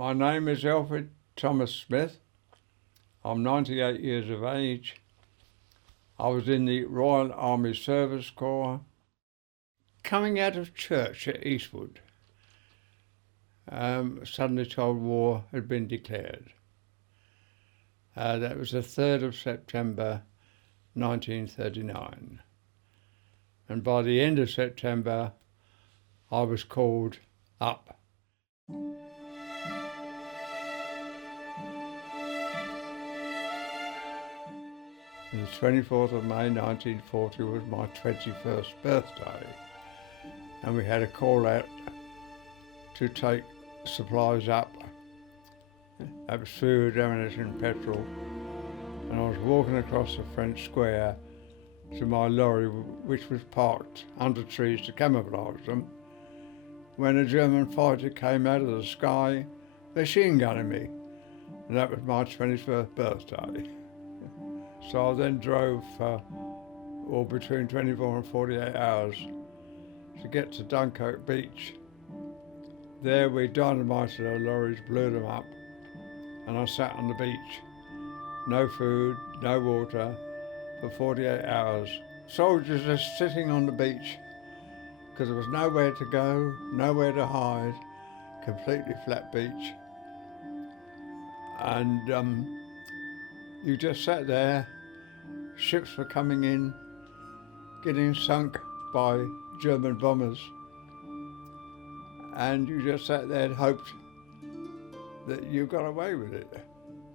My name is Alfred Thomas Smith. I'm 98 years of age. I was in the Royal Army Service Corps. Coming out of church at Eastwood, suddenly told war had been declared. That was the 3rd of September 1939. And by the end of September, I was called up. And the 24th of May 1940 was my 21st birthday, and we had a call out to take supplies up. That was food, ammunition, petrol, and I was walking across the French Square to my lorry, which was parked under trees to camouflage them, when a German fighter came out of the sky, machine gunning me, and that was my 21st birthday. So I then drove between 24 and 48 hours to get to Dunkirk beach. There we dynamited our lorries, blew them up, and I sat on the beach. No food, no water, for 48 hours. Soldiers just sitting on the beach because there was nowhere to go, nowhere to hide, completely flat beach. And you just sat there. Ships were coming in, getting sunk by German bombers, and you just sat there and hoped that you got away with it.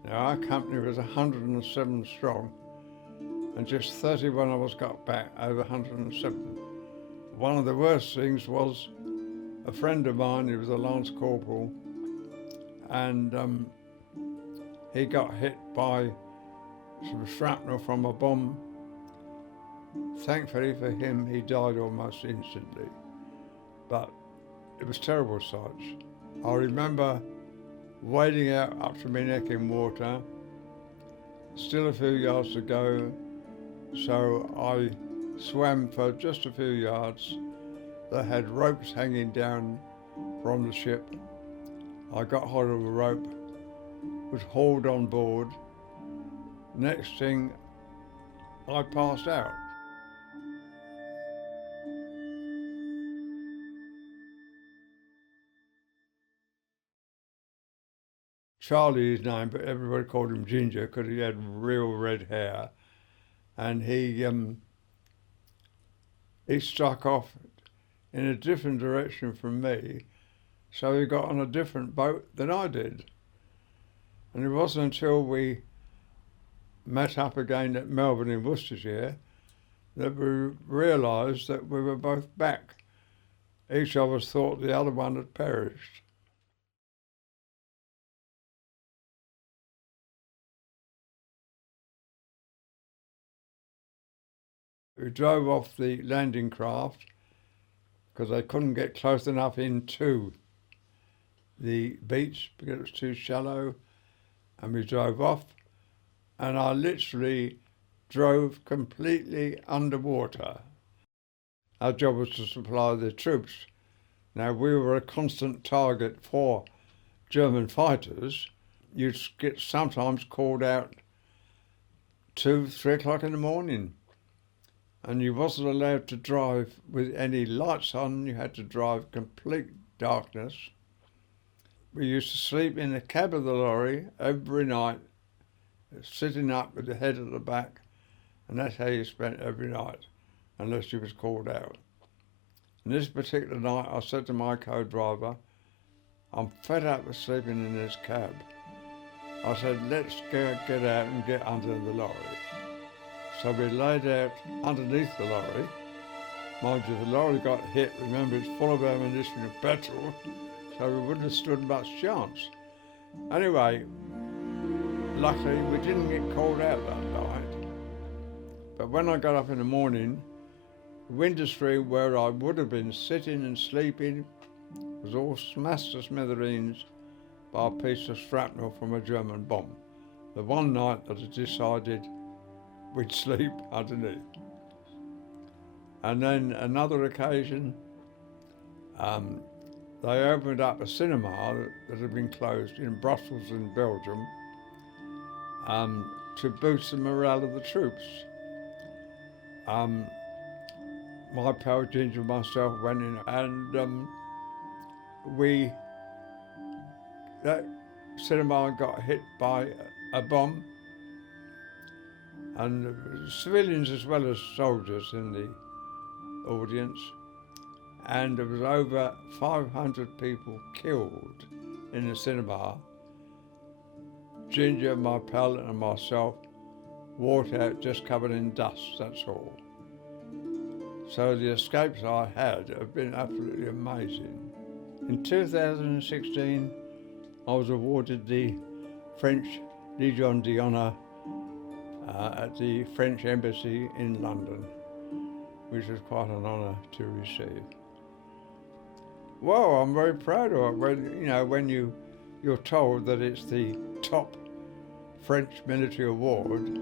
Now, our company was 107 strong, and just 31 of us got back over 107. One of the worst things was a friend of mine, he was a lance corporal, and he got hit by some shrapnel from a bomb. Thankfully for him, he died almost instantly. But it was terrible sights. I remember wading out up to my neck in water, still a few yards to go, so I swam for just a few yards. They had ropes hanging down from the ship. I got hold of a rope, was hauled on board. Next thing, I passed out. Charlie, his name, but everybody called him Ginger because he had real red hair. And he struck off in a different direction from me, so he got on a different boat than I did. And it wasn't until we met up again at Melbourne in Worcestershire that we realised that we were both back. Each of us thought the other one had perished. We drove off the landing craft because they couldn't get close enough into the beach because it was too shallow, and we drove off. And I literally drove completely underwater. Our job was to supply the troops. Now, we were a constant target for German fighters. You'd get sometimes called out 2, 3 o'clock in the morning, and you wasn't allowed to drive with any lights on. You had to drive complete darkness. We used to sleep in the cab of the lorry every night, sitting up with the head at the back, and that's how you spent every night, unless you was called out. And this particular night, I said to my co-driver, I'm fed up with sleeping in this cab. I said, let's get out and get under the lorry. So we laid out underneath the lorry. Mind you, the lorry got hit. Remember, it's full of ammunition and petrol, so we wouldn't have stood much chance. Anyway, luckily, we didn't get called out that night. But when I got up in the morning, the window screen where I would have been sitting and sleeping was all smashed to smithereens by a piece of shrapnel from a German bomb. The one night that I decided we'd sleep underneath. And then another occasion, they opened up a cinema that had been closed in Brussels in Belgium to boost the morale of the troops. My pal Ginger and myself went in, and that cinema got hit by a bomb, and civilians as well as soldiers in the audience, and there was over 500 people killed in the cinema. Ginger, my pal, and myself walked out just covered in dust, that's all. So the escapes I had have been absolutely amazing. In 2016, I was awarded the French Legion d'Honneur at the French Embassy in London, which was quite an honour to receive. Well, I'm very proud of it. When you're told that it's the top French military award,